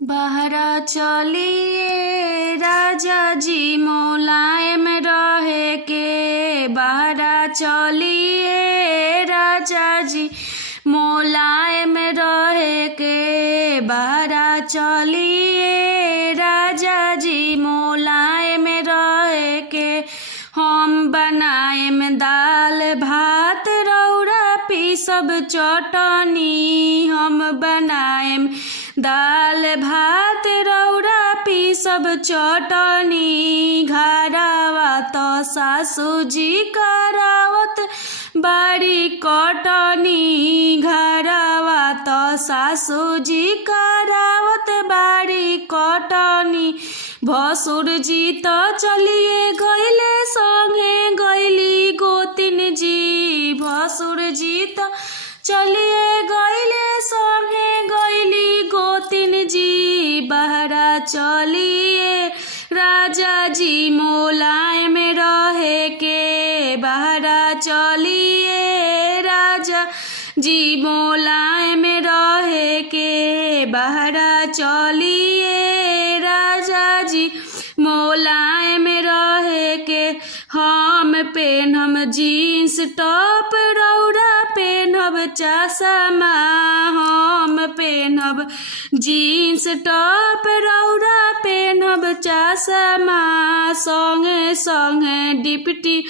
बहरा चलिए राजा जी मोलायम रहे के। बहरा चलिए राजा जी मोलायम रहे के। बहरा चलिए राजा जी मोलायम रहे के। हम बनाएम दाल भात रौरा पीसब चटनी। हम बनाएम दाल भात रौरा पीसब चटनी। घरवा तो सासू जी करावत बाड़ी कटनी। घरवा तो सासू जी करावत बाड़ी कटनी। भसुर जी तो चलिए गइले संगे गइली गोतिन जी। भसुर जी तो चलिए गइले संगे गइली गोतिन जी। बहरा चलिए राजा जी मोलायम रहे के। बहरा चलिए राजा जी मोलायम रहे के। बहरा चलिए राजा जी मोलायम रहे के। हम पेनहम जीन्स टॉप रौरा पेनहब चश्मा। हम पेनहब जीन्स टॉप रौरा पेनहब चश्मा। संगे संगे डिप्टी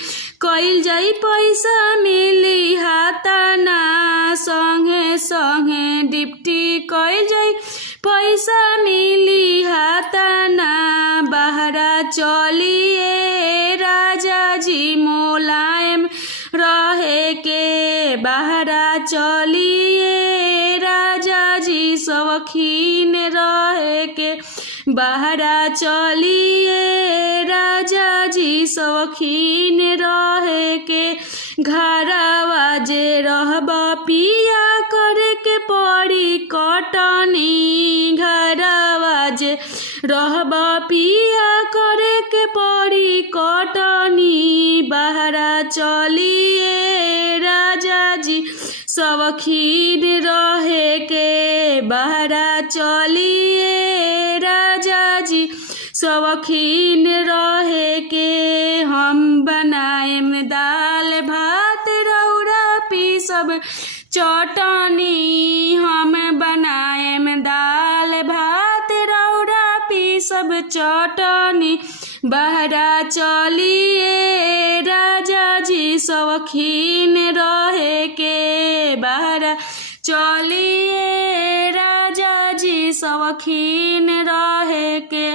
कइल जाई पैसा मिली हाथाना। संगे संगे डिप्टी कइल जाई पैसा मिली हाथाना। बहरा चलिए राजा जी मोलायम रहे के। बहरा चलिए राजा जी शौकीन रहे के। बहरा चलिए राजा जी शौकीन रहे के। घरवा जे रहब पिया करे के पड़ी कटनी। घरवा जे रहब पिया करे के पड़ी कटनी। बहरा चलिए राजा जी शौकीन रहे के। बहरा चलिए राजा जी शौकीन रहे के। हम बनाएम दाल भात रौरा पीसब चटनी। हम बनाएम दाल भात रौरा पीसब चटनी। बहरा चलिए राजा जी शौकीन रहे के। बहरा चलिए राजा जी शौकीन रहे के।